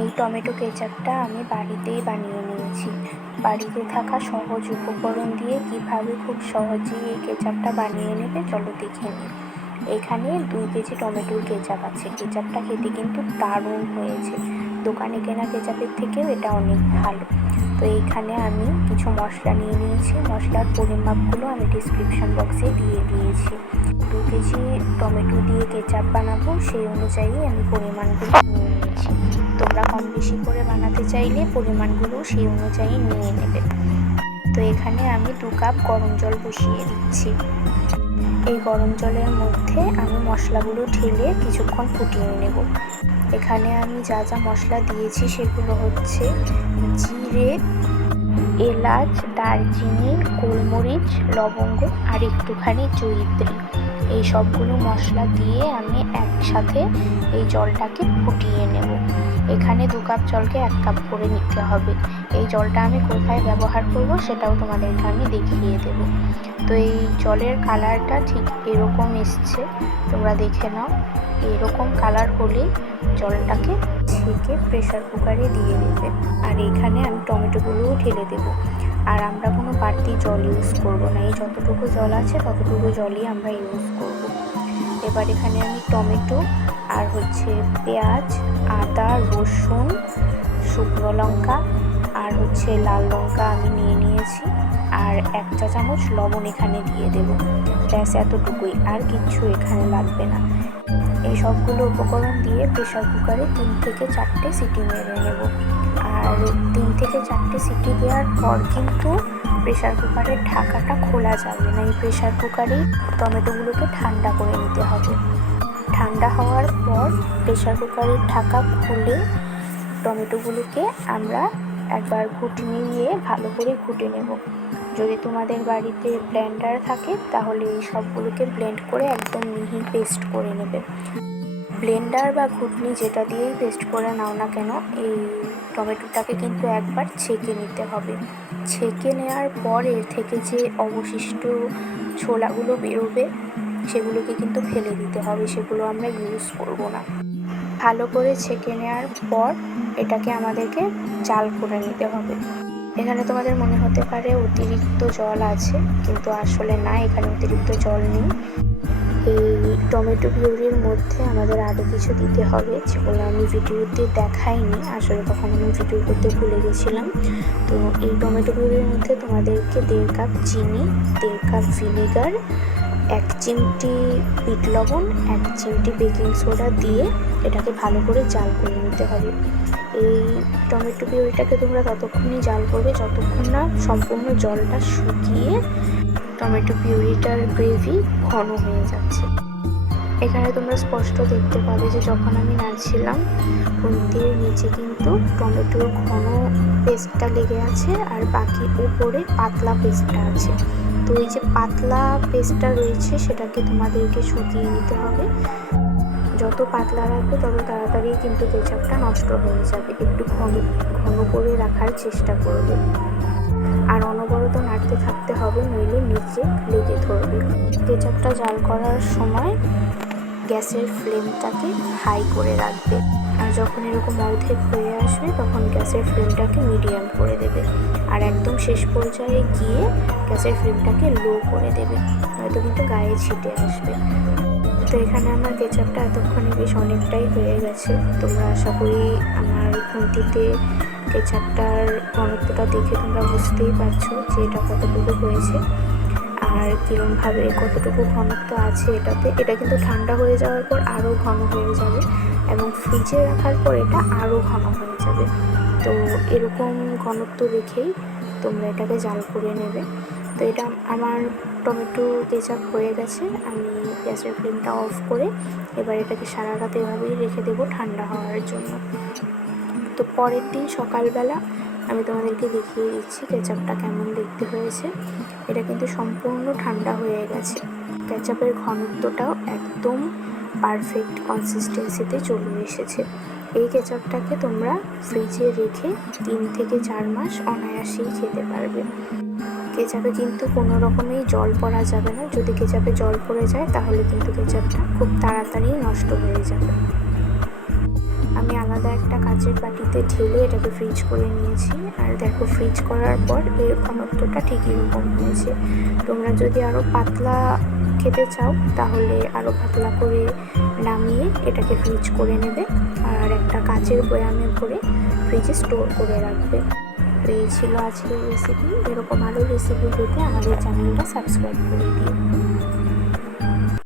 এই টমেটো কেচাপটা আমি বাড়িতেই বানিয়ে নিয়েছি। বাড়িতে থাকা সহজ উপকরণ দিয়ে কীভাবে খুব সহজেই এই কেচাপটা বানিয়ে নেবে, চলো দেখে নিই এখানে দুই কেজি টমেটোর কেচাপ আছে। কেচাপটা খেতে কিন্তু দারুণ হয়েছে। দোকানে কেনা কেচাপের থেকেও এটা অনেক ভালো। তো এইখানে আমি কিছু মশলা নিয়ে নিয়েছি। মশলার পরিমাপগুলো আমি ডিসক্রিপশন বক্সে দিয়ে দিয়েছি। দু কেজি টমেটো দিয়ে কেচাপ বানাবো, সেই অনুযায়ী আমি পরিমাণগুলো নিয়ে নিয়েছি। কম বেশি করে বানাতে চাইলে পরিমাণগুলো সেই অনুযায়ী নিয়ে নেবে। তো এখানে আমি দু কাপ গরম জল বসিয়ে দিচ্ছি। এই গরম জলের মধ্যে আমি মশলাগুলো ঢেলে কিছুক্ষণ ফুটিয়ে নেব। এখানে আমি যা যা মশলা দিয়েছি সেগুলো হচ্ছে জিরে, এলাচ, দারচিনি, গোলমরিচ, লবঙ্গ আর একটুখানি জয়িত্রী। এই সবগুলো মশলা দিয়ে আমি একসাথে এই জলটাকে ফুটিয়ে নেব। এখানে দু কাপ জলকে এক কাপ করে নিতে হবে। এই জলটা আমি কোথায় ব্যবহার করব সেটাও তোমাদেরকে আমি দেখিয়ে দেব। তো এই জলের কালারটা ঠিক এরকম এসছে, তোমরা দেখে নাও। এরকম কালার হলেই জলটাকে ছেঁকে প্রেশার কুকারে দিয়ে দেবে। আর এখানে আমি টমেটোগুলোও ঢেলে দেবো। আর আমরা কোনো বাড়তি জল ইউজ করব না। এই যতটুকু জল আছে ততটুকু জলই আমরা ইউজ করব। এবার এখানে আমি টমেটো আর হচ্ছে পেঁয়াজ, আদা, রসুন, শুকনো লঙ্কা আর হচ্ছে লাল লঙ্কা আমি নিয়ে নিয়েছি। আর এক চা চামচ লবণ এখানে দিয়ে দেবো। ব্যাস, এতটুকুই। আর কিচ্ছু এখানে লাগবে না। এই সবগুলো উপকরণ দিয়ে প্রেশার কুকারে তিন থেকে চারটে সিটি মেরে নেব। আর তিন থেকে চারটে সিটি দেওয়ার পর কিন্তু প্রেশার কুকারের ঢাকাটা খোলা যাবে না। এই প্রেশার কুকারেই টমেটোগুলোকে ঠান্ডা করে নিতে হবে। ঠান্ডা হওয়ার পর প্রেশার কুকারের ঢাকা খুলে টমেটোগুলোকে আমরা একবার ঘুটে নিয়ে ভালো করে ঘুটে নেব। যদি তোমাদের বাড়িতে ব্লেন্ডার থাকে, তাহলে এই সবগুলোকে ব্লেন্ড করে একদম মিহি পেস্ট করে নেবে। ব্লেন্ডার বা ঘুটনি যেটা দিয়েই পেস্ট করে নাও না কেন, এই টমেটোটাকে কিন্তু একবার ছেঁকে নিতে হবে। ছেঁকে নেওয়ার পর এর থেকে যে অবশিষ্ট ছোলাগুলো বেরোবে সেগুলোকে কিন্তু ফেলে দিতে হবে, সেগুলো আমরা ইউজ করব না। ভালো করে ছেঁকে নেওয়ার পর এটাকে আমাদেরকে জাল করে নিতে হবে। এখানে তোমাদের মনে হতে পারে অতিরিক্ত জল আছে, কিন্তু আসলে না, এখানে অতিরিক্ত জল নেই। এই টমেটো পিউরির মধ্যে আমাদের আরও কিছু দিতে হবে, যেগুলো আমি ভিডিওতে দেখাইনি, আসলে তখন আমি ভিডিও করতে ভুলে গেছিলাম। তো এই টমেটো পিউরির মধ্যে তোমাদেরকে দেড় কাপ চিনি, দেড় কাপ ভিনেগার এক চিমটি বিট লবণ, এক চিমটি বেকিং সোডা দিয়ে এটাকে ভালো করে জাল করে নিতে হবে। এই টমেটো পিউরিটাকে তোমরা ততক্ষণই জাল করবে, যতক্ষণ না সম্পূর্ণ জলটা শুকিয়ে টমেটো পিউরিটার গ্রেভি ঘন হয়ে যাচ্ছে। এখানে তোমরা স্পষ্ট দেখতে পাবে যে যখন আমি নাড়ছিলাম খুন্তির নিচে কিন্তু টমেটোর ঘন পেস্টটা লেগে আছে আর বাকি উপরে পাতলা পেস্টটা আছে। তো এই যে পাতলা পেস্টটা রয়েছে, সেটাকে তোমাদেরকে শুকিয়ে নিতে হবে। যত পাতলা রাখবে, তত তাড়াতাড়ি কিন্তু কেচাপটা নষ্ট হয়ে যাবে। একটু ঘন ঘন করে রাখার চেষ্টা করবে। আর অনবরত নাড়তে থাকতে হবে, নইলে নিচে লেগে ধরবে। কেচাপটা জাল করার সময় গ্যাসের ফ্লেমটাকে হাই করে রাখবে। আর যখন এরকম অর্ধেক হয়ে আসবে, তখন গ্যাসের ফ্লেমটাকে মিডিয়াম করে দেবে। আর একদম শেষ পর্যায়ে গিয়ে গ্যাসের ফ্লেমটাকে লো করে দেবে। হয়তো কিন্তু গায়ে ছিটে আসবে। তো এখানে আমার কেচাপটা এতক্ষণে বেশ অনেকটাই হয়ে গেছে। তোমরা আশা করি আমার খুন্তিতে কেচাপটার ঘনত্বটা দেখে তোমরা বুঝতেই পারছ যে এটা কতটুকু হয়েছে। আর কীরমভাবে কতটুকু ঘনত্ব আছে এটাতে, এটা কিন্তু ঠান্ডা হয়ে যাওয়ার পর আরও ঘন হয়ে যাবে এবং ফ্রিজে রাখার পর এটা আরও ঘন হয়ে যাবে। তো এরকম ঘনত্ব রেখেই তোমরা এটাকে জাল করে নেবে। তো এটা আমার টমেটো কেচাপ হয়ে গেছে, আমি গ্যাসের ফ্লেমটা অফ করে এবার এটাকে সারা রাত এভাবেই রেখে দেবো ঠান্ডা হওয়ার জন্য। তো পরের দিন সকালবেলা আমি তোমাদেরকে দেখিয়ে দিচ্ছি কেচাপটা কেমন দেখতে হয়েছে। এটা কিন্তু সম্পূর্ণ ঠান্ডা হয়ে গেছে। কেচাপের ঘনত্বটাও একদম পারফেক্ট কনসিস্টেন্সিতে চলে এসেছে। এই কেচাপটাকে তোমরা ফ্রিজে রেখে তিন থেকে চার মাস অনায়াসেই খেতে পারবে। কেচাপে কিন্তু কোনো রকমেই জল পড়া যাবে না। যদি কেচাপে জল পড়ে যায়, তাহলে কিন্তু কেচাপটা খুব তাড়াতাড়ি নষ্ট হয়ে যাবে। আলাদা একটা কাঁচের বাটিতে ঢেলে এটাকে ফ্রিজ করে নিয়েছি। আর দেখো ফ্রিজ করার পর এর ঘনত্বটা ঠিক এরকম হয়েছে। তোমরা যদি আরও পাতলা খেতে চাও, তাহলে আরও পাতলা করে নামিয়ে এটাকে ফ্রিজ করে নেবে। আর একটা কাঁচের বয়ামে ভরে ফ্রিজে স্টোর করে রাখবে। তো এই ছিল আজকের রেসিপি এরকম আরও রেসিপি পেতে আমাদের চ্যানেলটা সাবস্ক্রাইব করে দিও।